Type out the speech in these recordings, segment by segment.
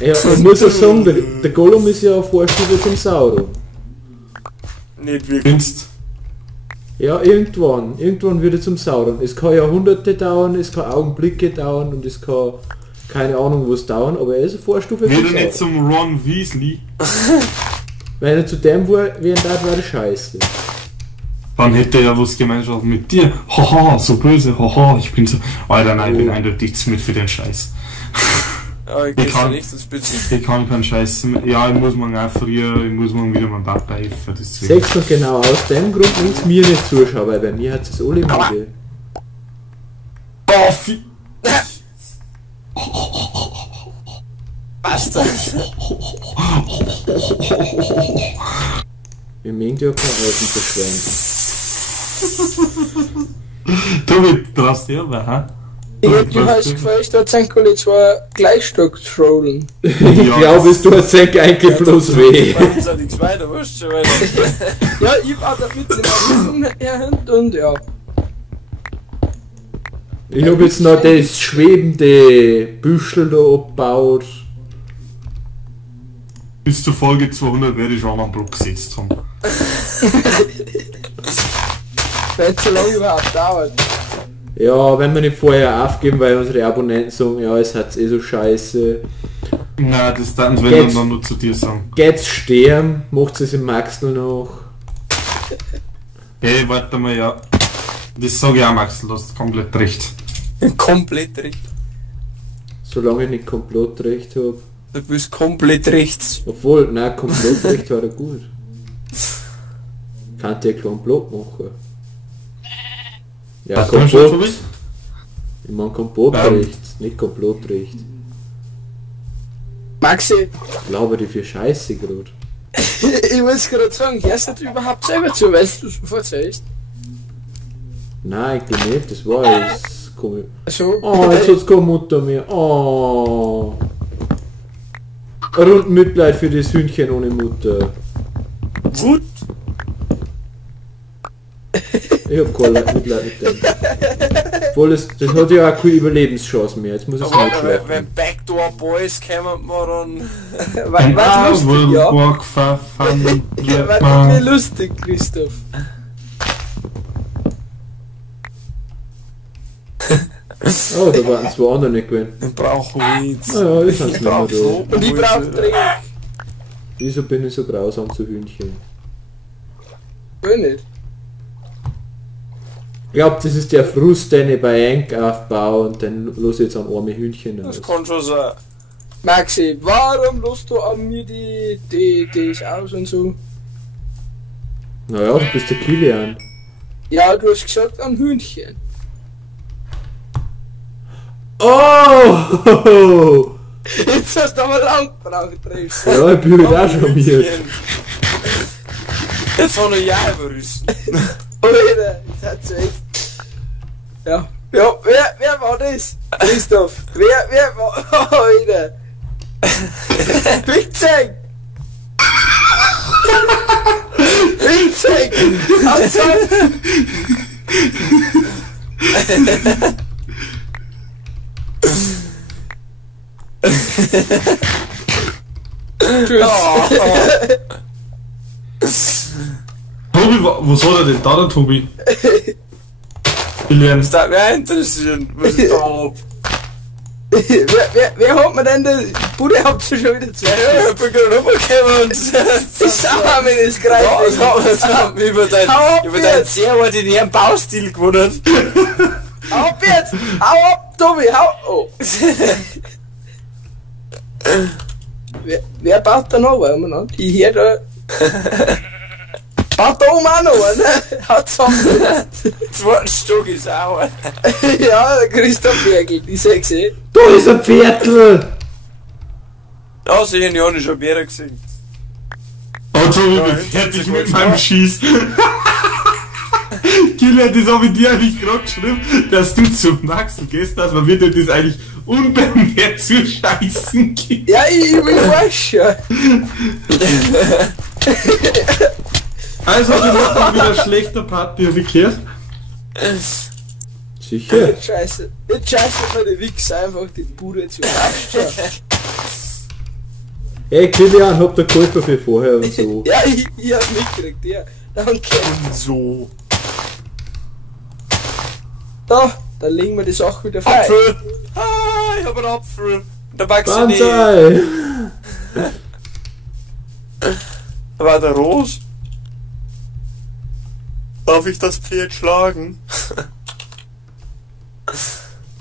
Ja, ich muss auch sagen, der Gollum ist ja eine Vorstufe zum Sauron. Nicht wirklich. Ja, irgendwann wird er zum Sauron. Es kann Jahrhunderte dauern, es kann Augenblicke dauern und es kann keine Ahnung was dauern, aber er ist eine Vorstufe zum Wird er nicht zum Ron Weasley? Wenn er zu dem wären darf, wäre scheiße. Dann hätte er ja was Gemeinschaft mit dir. Haha, so böse, haha, ich bin so... Alter, nein, ich bin eindeutig zu mit für den Scheiß. Ja, ich kann nicht das bitte. Ich kann keinen Scheiß mehr. Ja, ich muss morgen auch früher, ich muss morgen wieder meinem Papa helfen. Deswegen. Sechs und genau aus dem Grund nimmt's mir nicht zuschauen, weil bei mir hat es alle müde. Oh, Was das? Wir mögen ja kein Eisen verschwenden. Tobi, traust du dir aber, ha? Ich hab dir heiß gefällt, da sind alle zwei Gleichstock trollen. Ich glaube, es tut Zeck eigentlich bloß weh. Bei uns auch nichts weiter, weißt du schon, weil... Ja, ich war da mit in der Hand und ja. Ich habe jetzt noch das schwebende Büschel da abgebaut. Bis zur Folge 200 werde ich schon am Block gesetzt haben. Weil es so lange überhaupt dauert. Ja, wenn wir nicht vorher aufgeben, weil unsere Abonnenten sagen, ja, es hat's eh so scheiße. Nein, das dann wenn dann nur zu dir sagen. Geht's sterben, macht es im Maxl noch. Hey, warte mal, ja. Das sage ich auch, Maxl, du hast komplett recht. Komplett recht. Solange ich nicht Komplottrecht habe. Du bist komplett rechts. Obwohl, nein, Komplottrecht wäre gut. Kannst du ja Komplott machen. Ja, Was meinst du, Komplott. Tobi? Ich meine Komplottrecht, nicht Komplottrecht. Maxi, Ich glaube, die für Scheiße gerade. ich muss gerade sagen, hörst du nicht überhaupt selber zu, weil du so erzählst? Nein, ich glaube nicht, das war jetzt komisch. So. Oh, jetzt hat's keine Mutter mehr. Oh. Rund Mitleid für das Hühnchen ohne Mutter. Wut? Ich hab kein Mitleid mit dem. Obwohl, das hat ja auch keine Überlebenschance mehr. Jetzt muss ich es Aber nicht schlafen. wenn Backdoor Boys kommen, wir dann... War lustig, ja. Ja, War wirklich lustig, Christoph. Oh, da waren zwei andere nicht gewesen. Wir brauchen Weed. Ah ja, ich kann's nicht mehr da. Und ich brauch Trink. Wieso bin ich so grausam zu Hühnchen? Will nicht. Ich glaube, das ist der Frust, den ich bei Enk aufbaue und dann los jetzt an arme Hühnchen aus. Das kann schon sein. Maxi, warum lässt du an mir das aus und so? Naja, du bist der Kilian. Ja, du hast gesagt an Hühnchen. Oh! Jetzt hast du aber lang gebraucht, Dres. Ja, ich bin heute auch schon mir. Jetzt haben wir ja überrissen. Alter, das hat so echt. Ja. Ja, wer war das? Christoph. Wer war. Alter. Witzig! Witzig! Also. Tschüss. Tobi, was hat er denn da, der Tobi? Kilian. Das darf mich interessieren, was ich da hab. Wer hat mir denn die Bude habt ihr schon wieder zu? Ja, ich bin gerade rübergekommen und... Das haben wir das Ja, greifen. das haben wir über deinen sehr ordinären Baustil gewundert. Hau ab jetzt! Hau ab, Tobi, hau! Oh. Wer baut da noch einen? Die hier da. Baut da oben auch noch einen? Haut zusammen. Zweiten Stück ist auch ein. Ja, der Christoph Bergel, die sexy. Da ist ein Viertel! Da sehe ich ja nicht schon mehr gesehen. Oh, Tobi, Ja, bin jetzt fertig hat's mit gut meinem gemacht. Schieß. Kilian, das habe ich dir eigentlich gerade geschrieben, dass du zum Max gehst, dass man wird das eigentlich unbemerkt zu scheißen geht. Ja, ich will waschen. Also, du machst mal wieder schlechter Party, wie gehört? Sicher. Jetzt scheiße mir die Wichser einfach die Bude zu abstellen. Ey, Kilian, hab da geholfen für vorher und so. Ja, ich hab's mitgekriegt, ja. Danke. So. Da legen wir die Sache wieder frei. Apfel! Ah, ich hab einen Apfel. Der wächst nicht. Banzai! Da war der Ros. Darf ich das Pferd schlagen?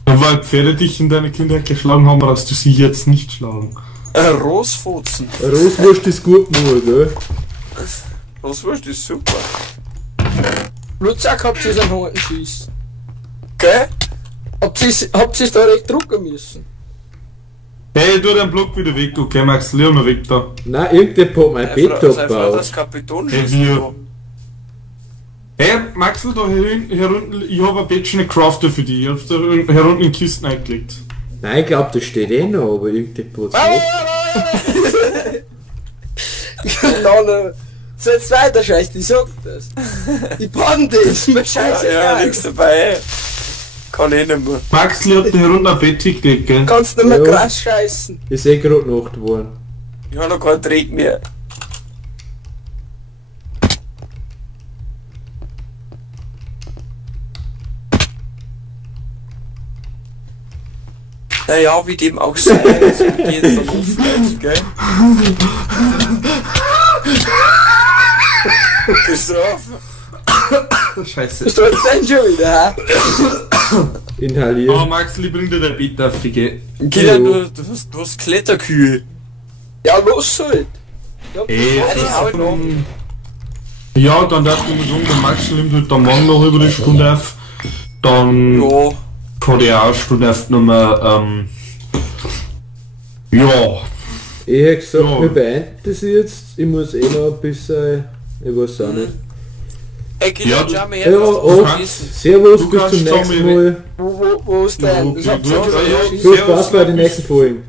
Weil Pferde dich in deine Kindheit geschlagen haben, brauchst du sie jetzt nicht schlagen. Rosfutzen. Roswurst ist gut nur, gell? Roswurst ist super. Blutsack habt ihr so einen harten Schiss. Gell? Habt ihr da recht drucken müssen? Hey, tu den Block wieder weg, okay, Max, leer noch weg da. Nein, irgendjemand hat mein Bett abgebaut. Das Kapiton Hey, ist wir. so. Hey, Maxl, da herunten, ich hab ein Bett schon crafter für dich. Ich hab's da herunten in Kisten eingelegt. Nein, ich glaub, das steht eh noch, aber irgendjemand hat's Dann, so jetzt weiter scheiße, ich sag das. Die Bande ist mir Ja, scheißegal. nix dabei. Kann eh nicht mehr. Maxl hat da herunten ein Bett hingelegt, gell? Kannst nicht mehr Ja. krass scheißen. Ist eh grad Nacht geworden. Ich hab noch keinen Dreck mehr. Naja, wie dem auch sei, also geht's dann offen, gell? Christoph, Scheiße. Was tut denn schon wieder, hä? Oh, Inhalieren. Maxl, ich bring dir dein Bett auf, gell? Kilian, du hast Kletterkühe. Ja, los halt. Ja, Ey, die hauen noch. ja, dann darf ich mal sagen, der Maxl nimmt halt am Morgen noch über die Stunde auf. Dann Ja, kann ich auch eine Stunde auf nochmal, ja. Ich hätte gesagt, Ja. wir beenden das jetzt. Ich muss eh noch ein bisschen... Ich weiß auch nicht. ey Kilian, Ja, schau mal her, Ja, was oh, du kannst. Servus, Du bis kannst zum sagen, nächsten wir- Mal. wo ist denn? Das habt ihr Ja, schon ja, wieder ja. geschissen. Viel Spaß bei den nächsten Folgen.